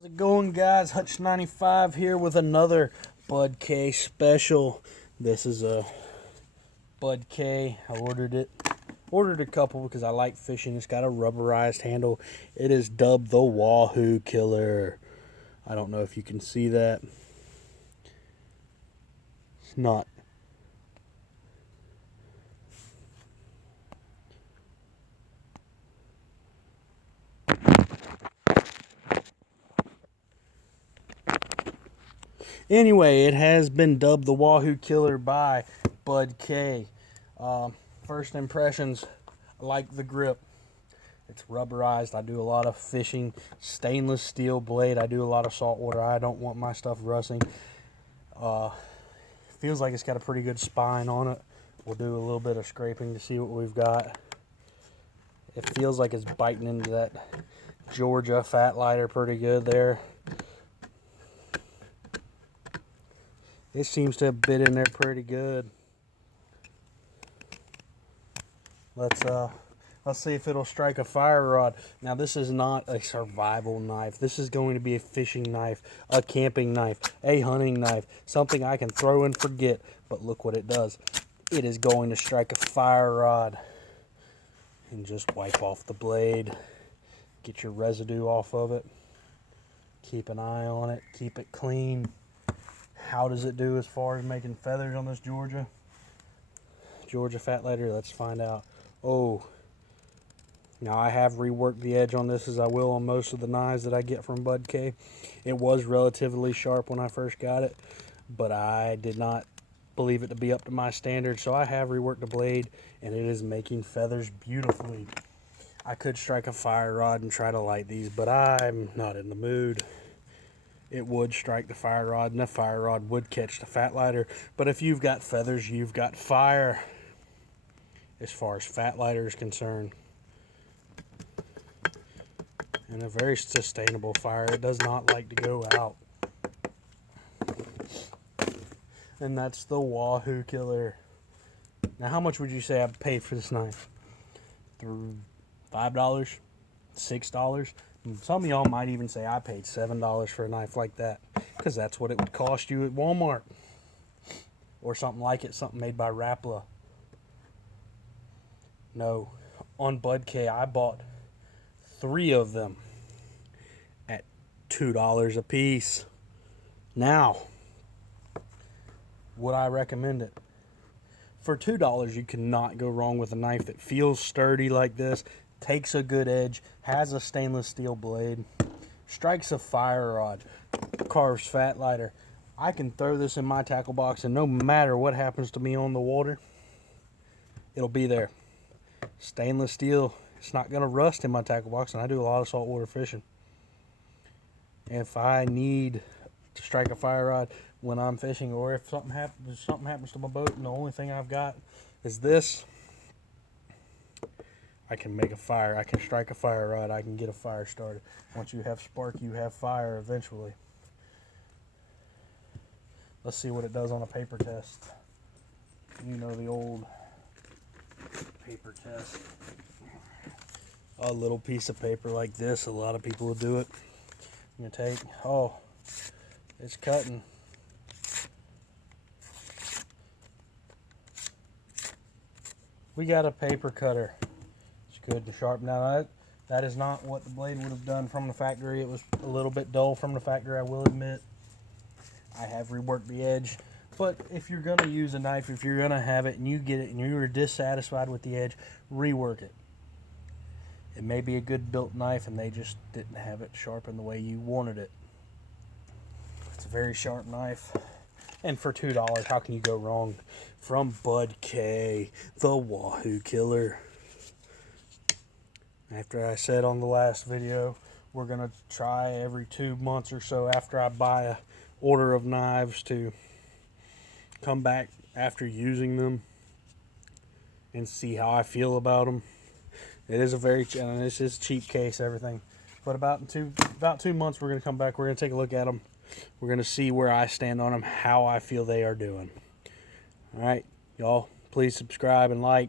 How's it going, guys? Hutch95 here with another Budk special. This is a Budk. I ordered a couple because I like fishing. It's got a rubberized handle. It is dubbed the Wahoo Killer. I don't know if you can see that. It's not. Anyway, it has been dubbed the Wahoo Killer by Budk. First impressions, I like the grip. It's rubberized. I do a lot of fishing. Stainless steel blade. I do a lot of saltwater. I don't want my stuff rusting. Feels like it's got a pretty good spine on it. We'll do a little bit of scraping to see what we've got. It feels like it's biting into that Georgia fat lighter pretty good there. It seems to have bit in there pretty good. Let's see if it'll strike a fire rod. Now, this is not a survival knife. This is going to be a fishing knife, a camping knife, a hunting knife, something I can throw and forget. But look what it does. It is going to strike a fire rod. And just wipe off the blade. Get your residue off of it. Keep an eye on it. Keep it clean. How does it do as far as making feathers on this Georgia fat lighter? Let's find out. Oh, now I have reworked the edge on this as I will on most of the knives that I get from Budk. It was relatively sharp when I first got it, but I did not believe it to be up to my standards, so I have reworked the blade, and it is making feathers beautifully. I could strike a fire rod and try to light these, but I'm not in the mood. It would strike the fire rod, and the fire rod would catch the fat lighter. But if you've got feathers, you've got fire, as far as fat lighter is concerned. And a very sustainable fire. It does not like to go out. And that's the Wahoo Killer. Now, how much would you say I paid for this knife? $5? $6? Some of y'all might even say I paid $7 for a knife like that, because that's what it would cost you at Walmart or something like it, something made by Rapala. No, on Budk I bought 3 of them at $2 a piece. Now, would I recommend it? For $2, you cannot go wrong with a knife that feels sturdy like this, takes a good edge, has a stainless steel blade, strikes a fire rod, carves fat lighter. I can throw this in my tackle box, and no matter what happens to me on the water, it'll be there. Stainless steel, it's not going to rust in my tackle box, and I do a lot of saltwater fishing. And if I need to strike a fire rod when I'm fishing, or if something happens to my boat and the only thing I've got is this, I can make a fire. I can strike a fire rod. I can get a fire started. Once you have spark, you have fire eventually. Let's see what it does on a paper test. You know, the old paper test. A little piece of paper like this, a lot of people will do it. I'm going to take, oh, it's cutting. We got a paper cutter. Good and sharp. Now that is not what the blade would have done from the factory. It was a little bit dull from the factory, I will admit. I have reworked the edge, but if you're going to use a knife, if you're going to have it and you get it and you're dissatisfied with the edge, rework it. It may be a good built knife and they just didn't have it sharpened the way you wanted it. It's a very sharp knife, and for $2, how can you go wrong? From Budk, the Wahoo Killer. After I said on the last video, we're going to try every 2 months or so after I buy a order of knives to come back after using them and see how I feel about them. It is a very, and this is cheap case, everything. But about 2 months we're going to come back, we're going to take a look at them. We're going to see where I stand on them, how I feel they are doing. Alright, y'all, please subscribe and like.